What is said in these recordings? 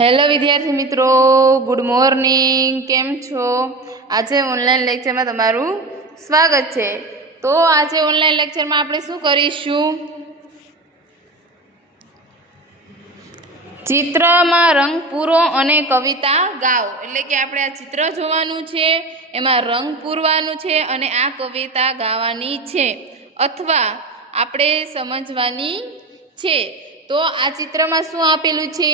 Hello વિદ્યાર્થી મિત્રો, good morning. કેમ છો? આજે ઓનલાઈન લેક્ચરમાં તમારું સ્વાગત છે. તો આજે ઓનલાઈન લેક્ચરમાં આપણે શું કરીશું? ચિત્રમાં રંગ પૂરો અને કવિતા ગાઓ. એટલે કે આપણે આ ચિત્ર જોવાનું છે, એમાં રંગ પૂરવાનું છે અને આ કવિતા ગાવાની છે અથવા આપણે સમજવાની છે. તો આ ચિત્રમાં શું આપેલું છે?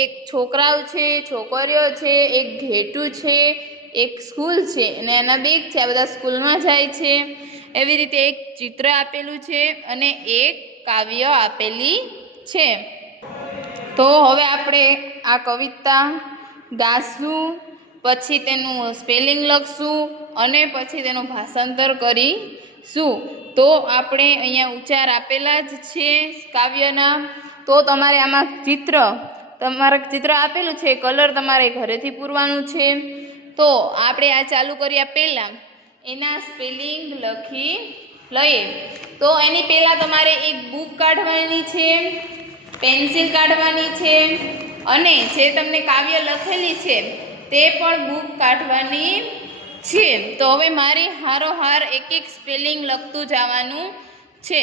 એક છોકરાઓ છે, છોકરીઓ છે, એક ઘેટું છે, એક સ્કૂલ છે અને એના બેગ છે. આ બધા સ્કૂલમાં જાય છે. એવી રીતે એક ચિત્ર આપેલું છે અને એક કાવ્ય આપેલી છે. તો હવે આપણે આ કવિતા ગાશું, પછી તેનું સ્પેલિંગ લખશું અને પછી તેનું ભાષાંતર કરીશું. તો આપણે અહીંયા ઉચ્ચાર આપેલા જ છે કાવ્યના. તો તમારે આમાં ચિત્ર આપેલું છે, કલર તમારે ઘરેથી પૂરવાનું છે. તો આપણે આ ચાલુ કર્યા પહેલાં એના સ્પેલિંગ લખી લઈએ. તો એની પહેલાં તમારે એક બુક કાઢવાની છે, પેન્સિલ કાઢવાની છે અને જે તમને કાવ્ય લખેલી છે તે પણ બુક કાઢવાની છે. તો હવે મારી હારોહાર એક એક સ્પેલિંગ લખતું જવાનું છે.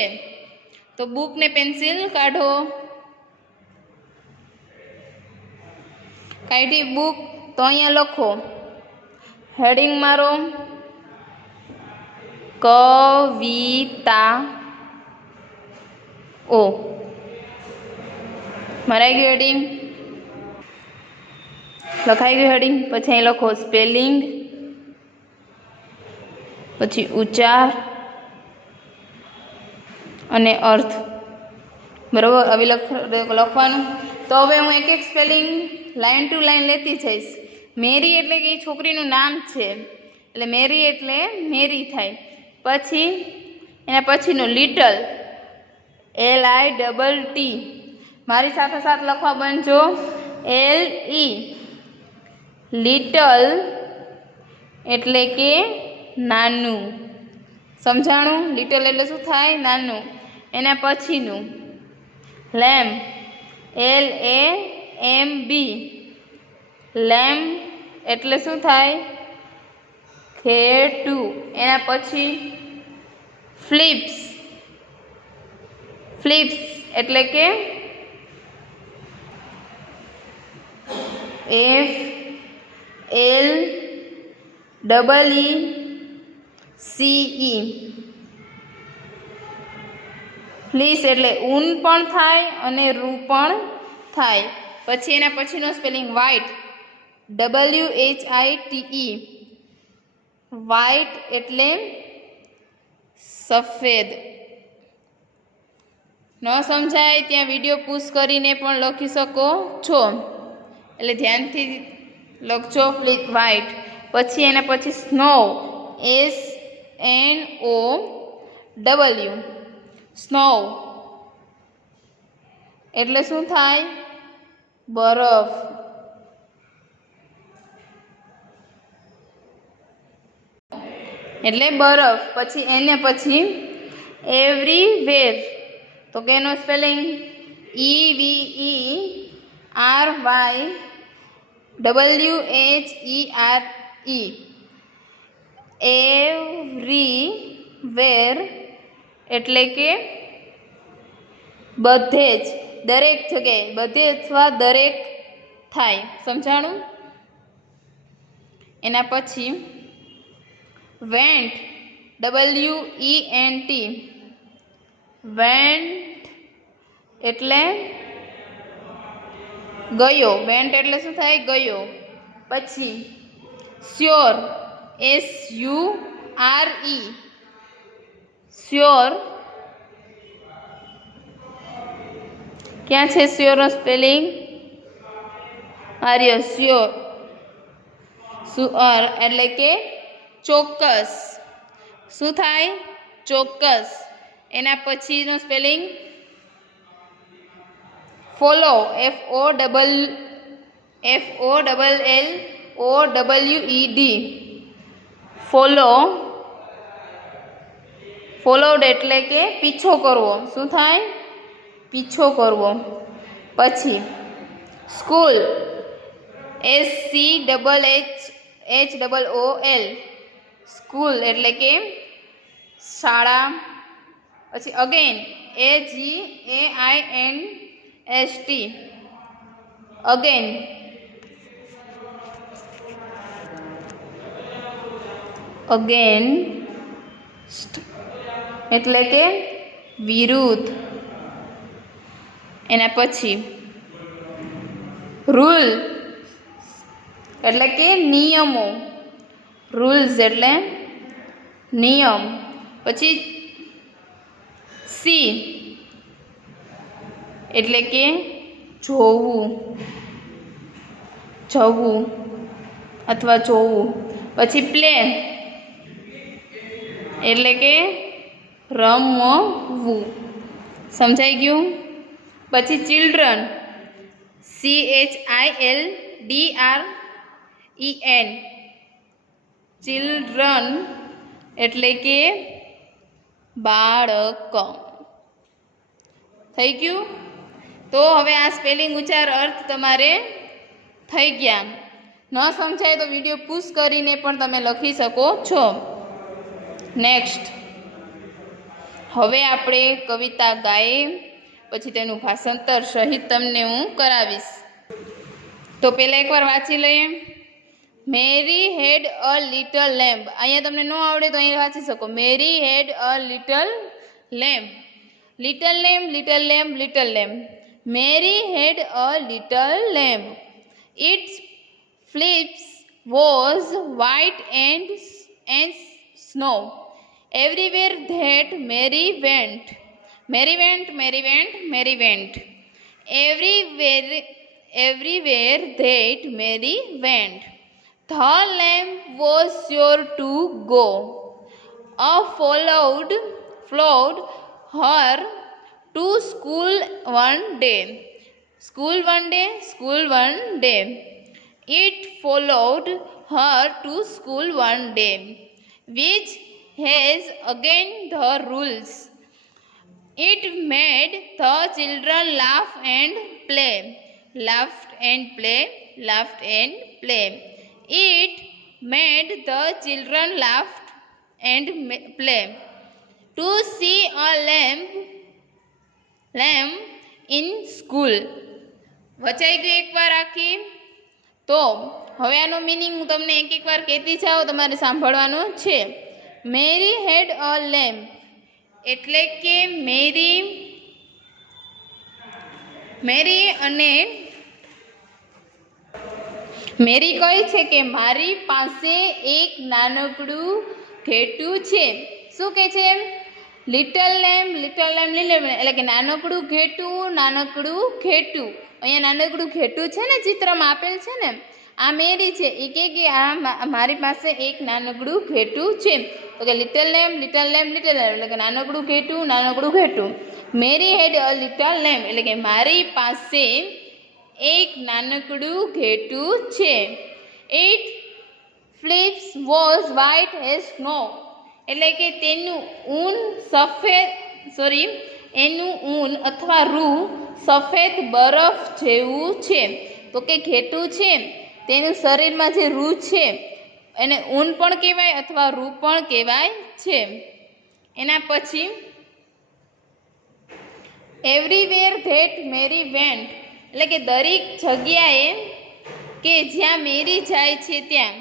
તો બુક ને પેન્સિલ કાઢો. કાઢી બુક. તો અહીંયા લખો, હેડિંગ મારો કવિતા ઓ. મરાઈ ગયું હેડિંગ, લખાઈ ગયું હેડિંગ. પછી અહીં લખો સ્પેલિંગ, પછી ઉચ્ચાર અને અર્થ. બરાબર, હવે લખવાનું. તો હવે હું એક એક સ્પેલિંગ લાઇન ટુ લાઇન લેતી જઈશ. મેરી એટલે કે એ છોકરીનું નામ છે, એટલે મેરી એટલે મેરી થાય. પછી એના પછીનું લિટલ, LITT. મારી સાથે સાથે લખવા બનજો, LE. લિટલ એટલે કે નાનું. સમજાણું? લિટલ એટલે શું થાય? નાનું. એના પછીનું લેમ્બ, LAMB. લેમ્બ એટલે શું થાય? ઘેટું. એના પછી ફ્લિપ્સ એટલે કે FLEECE. ફ્લીસ એટલે ઊન પણ થાય અને રૂ પણ થાય. પછી એના પછીનો સ્પેલિંગ વ્હાઇટ, WHITE. વ્હાઇટ એટલે સફેદ. ન સમજાય ત્યાં વિડીયો પૂછ કરીને પણ લખી શકો છો, એટલે ધ્યાનથી લખજો. વ્હાઇટ. પછી એના પછી સ્નો, SNOW. સ્નો એટલે શું થાય? બરફ. એટલે બરફ. પછી એને પછી એવરીવેર. તો કે એનો સ્પેલિંગ EVERYWHERE. એવરીવેર એટલે કે બધે જ, દરેક જગ્યાએ. બધે અથવા દરેક થાય. સમજાણું? એના પછી વેન્ટ, WENT. વેન્ટ એટલે ગયો. વેન્ટ એટલે શું થાય? ગયો. પછી સ્યોર, SURE. સ્યોર. ક્યાં છે સ્યોરનો સ્પેલિંગ? આર્ય. સ્યોર. સુઅર એટલે કે ચોક્કસ. શું થાય? ચોક્કસ. એના પછીનો spelling follow, FOLLOWED. Follow. Followed એટલે કે પીછો કરવો. શું થાય? પીછો કરવો. પછી સ્કૂલ SCHHOOL સ્કૂલ એટલે કે શાળા. પછી અગેન AGAINST અગેન. અગેન એટલે કે વિરુદ્ધ. એના પછી રૂલ એટલે કે નિયમો. રૂલ્સ એટલે નિયમ. પછી સી એટલે કે જોવું, જવું અથવા જોવું. પછી પ્લે એટલે કે રમવું. સમજાઈ ગયું? પછી ચિલ્ડ્રન CHILDREN ચિલ્ડ્રન એટલે કે બાળક. થઈ ગયું? તો હવે આ સ્પેલિંગ ઉચ્ચાર અર્થ તમારે થઈ ગયા. ન સમજાય તો વિડીયો પૂછ કરીને પણ તમે લખી શકો છો. નેક્સ્ટ હવે આપણે કવિતા ગાઈએ, પછી તેનું ભાષાંતર સહિત તમને હું કરાવીશ. તો પહેલાં એકવાર વાંચી લઈએ. Mary had a little lamb. અહીંયા તમને ન આવડે તો અહીંયા વાંચી શકો. Mary had a little lamb. Little lamb, little lamb, little lamb. Mary had a little lamb. Its fleece was white and snow. Everywhere that Mary went, Mary went, Mary went, Mary went. Everywhere that Mary went, the lamb was sure to go. Followed her to school one day. School one day, school one day. It followed her to school one day, which has again the rules. It made the children laugh and play, laughed and play, laughed and play. It made the children laugh and play. To see a lamb in school. વચાઈ ગયું એકવાર આખી? તો હવે આનો meaning હું તમને એક વાર કહેતી જાઉં, તમારે સાંભળવાનું છે. મેરી હેડ અ લેમ્પ એટલે કે મેરી અને મેરી કહે છે કે મારી પાસે એક નાનકડું ઘેટું છે. શું કહે છે? Little lamb, little lamb, little lamp એટલે કે નાનકડું ઘેટું, નાનકડું ઘેટું. અહીંયા નાનકડું ઘેટું છે ને, ચિત્રમાં આપેલ છે ને, આ મેરી છે. એ કે આ મારી પાસે એક નાનકડું ઘેટું છે. તો કે little lamb, little lamb, little lamp એટલે કે નાનકડું ઘેટું, નાનકડું ઘેટું. મેરી હેડ અ લિટલ લેમ્પ એટલે કે મારી પાસે એક નાનકડું ઘેટું છે. It fleece was white as snow એટલે કે એનું ઊન અથવા રૂ સફેદ બરફ જેવું છે. તો કે ઘેટું છે તેનું શરીરમાં જે રૂ છે એને ઊન પણ કહેવાય અથવા રૂ પણ કહેવાય છે. એના પછી એવરીવેર ધેટ મેરી વેન્ટ એટલે કે દરેક જગ્યાએ કે જ્યાં મેરી જાય છે ત્યાં.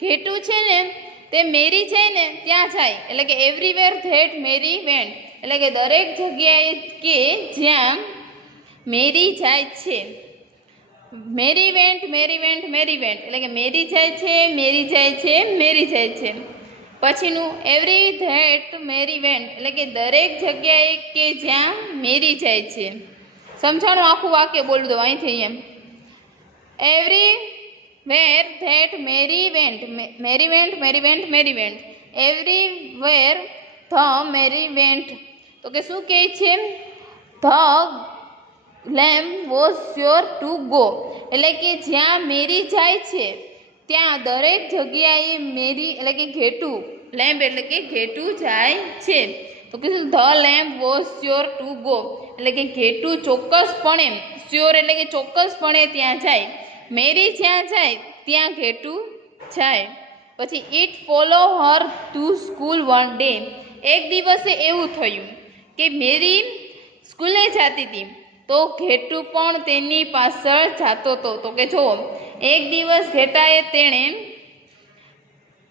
ઘેટું છે ને તે મેરી જાય ને ત્યાં જાય એટલે કે એવરીવેર ધેટ મેરી વેન્ટ એટલે કે દરેક જગ્યાએ કે જ્યાં મેરી જાય છે. મેરી went, Mary went, Mary vent એટલે કે મેરી જાય છે, મેરી જાય છે, મેરી જાય છે. પછીનું એવરી ધેટ મેરી વેન્ટ એટલે કે દરેક જગ્યાએ કે જ્યાં મેરી જાય છે. સમજાણું? આખું વાક્ય બોલું દો અહીંથી એમ. Everywhere that Mary went, Mary went, Mary went, Mary went. Everywhere the Mary went તો કે શું કહે છે? The lamb was sure to go એટલે કે જ્યાં મેરી જાય છે ત્યાં દરેક જગ્યાએ મેરી એટલે કે ઘેટું, લેમ્પ એટલે કે ઘેટું જાય છે. તો કીધું the lamb was sure to go એટલે કે ઘેટુ ચોક્કસપણે, શ્યોર એટલે કે ચોક્કસપણે ત્યાં જાય. મેરી જ્યાં જાય ત્યાં ઘેટુ જાય. પછી it follow her to school one day. એક દિવસે એવું થયું કે મેરી સ્કૂલે જતી હતી તો ઘેટુ પણ તેની પાછળ જતો હતો. તો કે જુઓ, એક દિવસ ઘેટાએ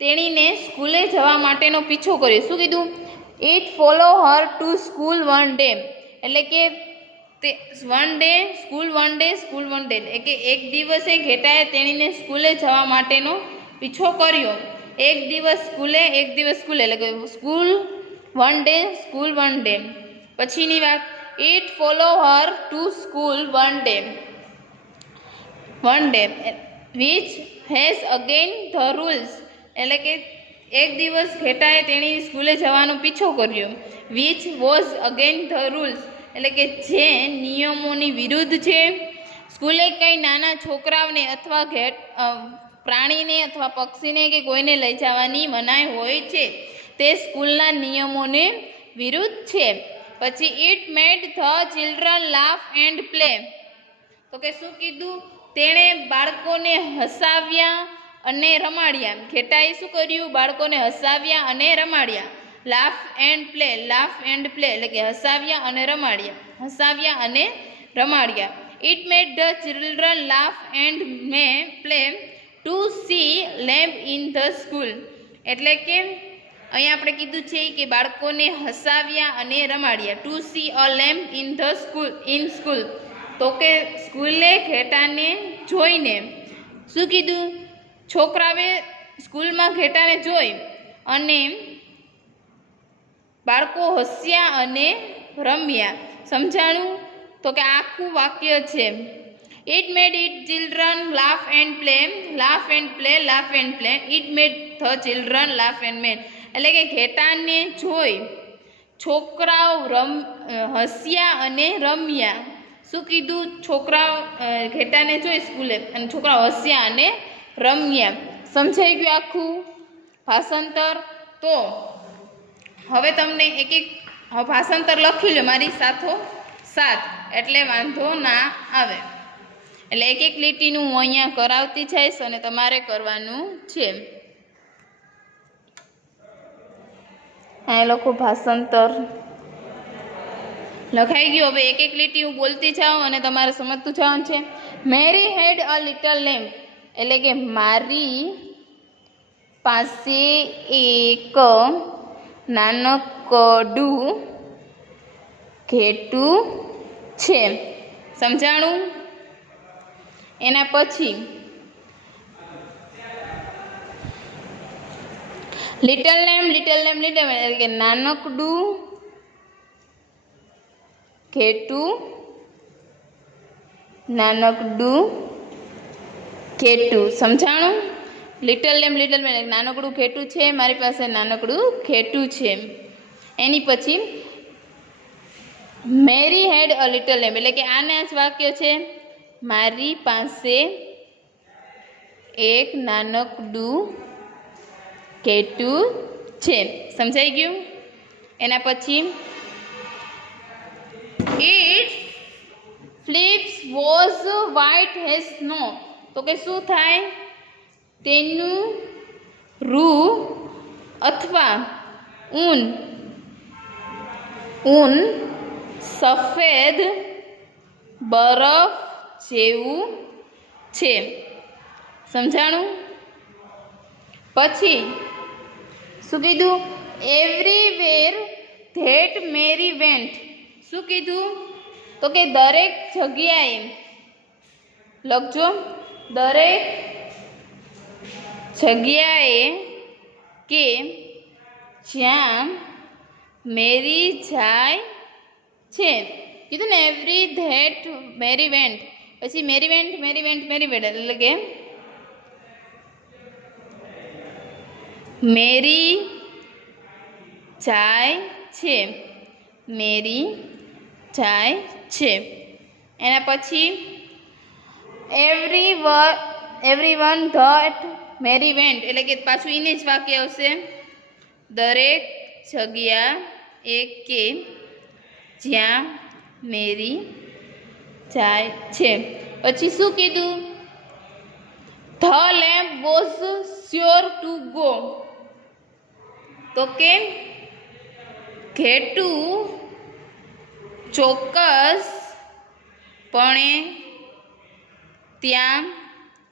તેણીને સ્કૂલે જવા માટેનો પીછો કર્યો. શું કીધું? It follow her to school one day, એટલે કે વન ડે સ્કૂલ એટલે કે એક દિવસે ઘેટાએ તેણીને સ્કૂલે જવા માટેનો પીછો કર્યો. એક દિવસ સ્કૂલે એટલે કે સ્કૂલ વન ડે. પછીની વાત, it follow her to school one day which has again the rules, એટલે કે એક દિવસ ઘેટાએ તેણી સ્કૂલે જવાનો પીછો કર્યો. Which was again the rules, એટલે કે જે નિયમોની વિરુદ્ધ છે. સ્કૂલે કંઈ નાના છોકરાઓને અથવા પ્રાણીને અથવા પક્ષીને કે કોઈને લઈ જવાની મનાઈ હોય છે, તે સ્કૂલના નિયમોને વિરુદ્ધ છે. પછી it made the children laugh and play, તો કે શું કીધું? તેણે બાળકોને હસાવ્યા અને રમાડ્યા. ઘેટાએ શું કર્યું? બાળકોને હસાવ્યા અને રમાડ્યા. લાફ એન્ડ પ્લે એટલે કે હસાવ્યા અને રમાડ્યા. It made the children laugh and play to see lamb in the school, એટલે કે અહીં આપણે કીધું છે કે બાળકોને હસાવ્યા અને રમાડ્યા. To see a lamp in school, તો કે સ્કૂલે ઘેટાને જોઈને શું કીધું? છોકરાએ સ્કૂલમાં ઘેટાને જોઈ અને બાળકો હસ્યા અને રમ્યા. સમજાણું? તો કે આખું વાક્ય છે. It made it children laugh and play. It made the children laugh and made, એટલે કે ઘેટાને જોઈ છોકરાઓ હસ્યા અને રમ્યા. શું કીધું? છોકરાઓ ઘેટાને જોઈ સ્કૂલે અને છોકરાઓ હસ્યા અને રમ્યા. સમજાઈ ગયું આખું ભાષાંતર? તો હવે તમને એક ભાષાંતર લખી લો મારી સાથોસાથ, એટલે વાંધો ના આવે. એટલે એક લીટીનું હું અહીંયા કરાવતી જઈશ અને તમારે કરવાનું છે. આ લખો ભાષાંતર લખાઈ ગયું. હવે એક લીટી હું બોલતી જાઉં અને તમારે સમજતું જવાનું છે. મેરી હેડ અ લિટલ લેમ્પ, એટલે કે મારી પાસે એક નાનકડું ઘેટું છે. સમજાણું? એના પછી લિટલ લેમ્પ એટલે કે નાનકડું ઘેટું. સમજાણું? લિટલ લેમ્પ નાનકડું ઘેટું છે. મારી પાસે નાનકડું ઘેટું છે. એની પછી મેરી હેડ અ લિટલ લેમ્પ, એટલે કે આના જ વાક્ય છે. મારી પાસે એક નાનકડું ઘેટું છે. સમજાઈ ગયું? એના પછી it fleece was white has snow, તો કે શું થાય? તેનું રૂ અથવા ઊન સફેદ બરફ જેવું છે. સમજાણું? પછી શું કીધું? એવરીવેર ધેટ મેરી વેન્ટ, શું કીધું? તો કે દરેક જગ્યાએ, લખજો, દરેક જગ્યાએ કે જ્યાં મેરી જાય છે. કીધું ને એવરી ધેટ મેરી વેન્ટ. પછી મેરી વેન્ટ એટલે કે મેરી જાય છે. એના પછી એવરીવન ધેટ મેરી વેન્ટ, એટલે કે પાછું એને જ વાક્ય આવશે. દરેક જગ્યા એ કે જ્યાં મેરી જાય છે. પછી શું કીધું? The lamb was sure to go. તો કે ઘેટું ચોક્કસ પણે ત્યાં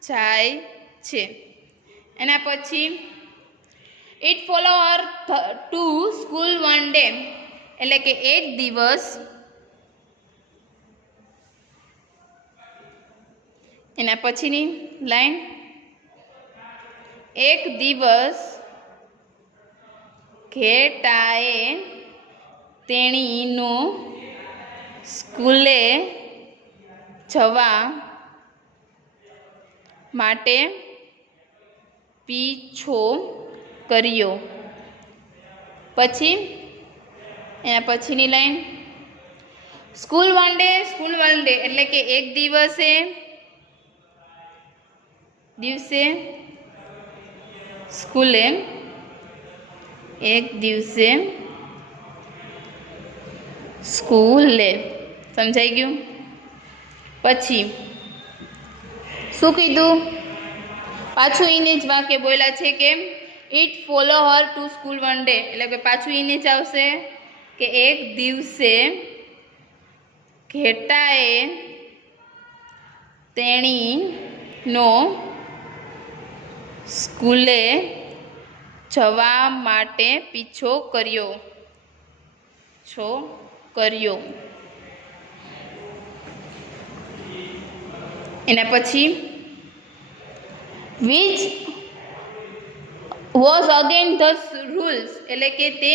જાય છે. એના પછી it follow her to school one day, એટલે કે એક દિવસ, એના પછીની લાઈન, એક દિવસ ઘેટાએ તેણીનો સ્કૂલે જવા માટે પીછો કર્યો. પછી એના પછીની લાઈન, સ્કૂલ વન ડે એટલે કે એક દિવસે સ્કૂલે, એક દિવસે સ્કૂલે. સમજાઈ ગયું? પછી શું કીધું? પાછું એને જ વાક્ય બોલ્યા છે કે it follow her to school one day, એટલે કે પાછું એને જ આવશે કે એક દિવસે ઘેટાએ તેણીનો સ્કૂલે જવા માટે પીછો કર્યો. એના પછી which was again the rules, એટલે કે તે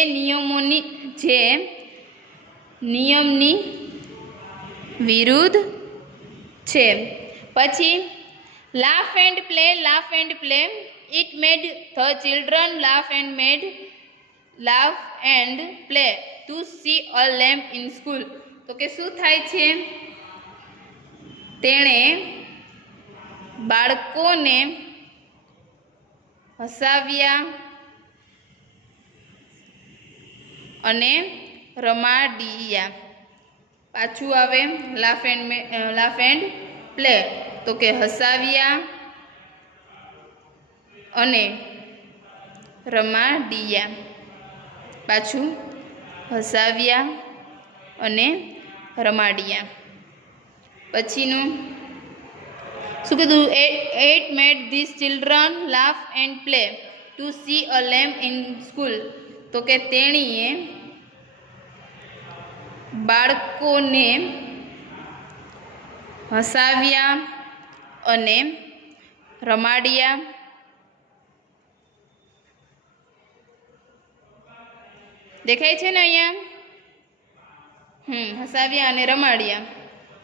નિયમની વિરુદ્ધ છે. પછી laugh and play, it made the children laugh and play to see a lamp in school. તો કે શું થાય છે? તેણે બાળકોને હસાવ્યા અને રમાડ્યા. પાછું આવે લાફ એન્ડ પ્લે, તો કે હસાવ્યા અને રમાડ્યા. પાછું હસાવ્યા અને રમાડ્યા. પછીનું શું કીધું? It made this children laugh and play to see a lamp in school. તો કે તેણીએ બાળકોને હસાવ્યા અને રમાડ્યા. દેખાય છે ને અહીંયા? હસાવ્યા અને રમાડ્યા.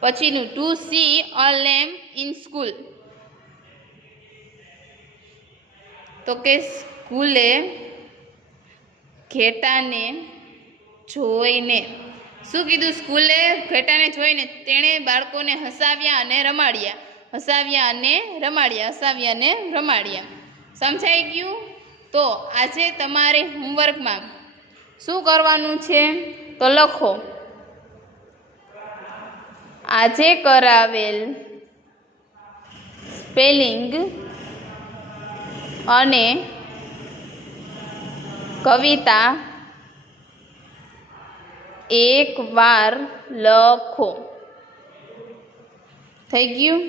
પછીનું to see a lamp in school, તો કે સ્કૂલે ઘેટાને જોઈને. શું કીધું? સ્કૂલે ઘેટાને જોઈને તેણે બાળકોને હસાવ્યા અને રમાડ્યા. સમજાઈ ગયું? તો આજે તમારે હોમવર્કમાં શું કરવાનું છે? તો લખો, આજે કરાવેલ સ્પેલિંગ અને કવિતા એકવાર લખો. થઈ ગયું?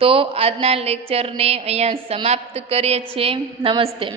તો આજના લેક્ચરને અહીંયા સમાપ્ત કરીએ છીએ. નમસ્તે.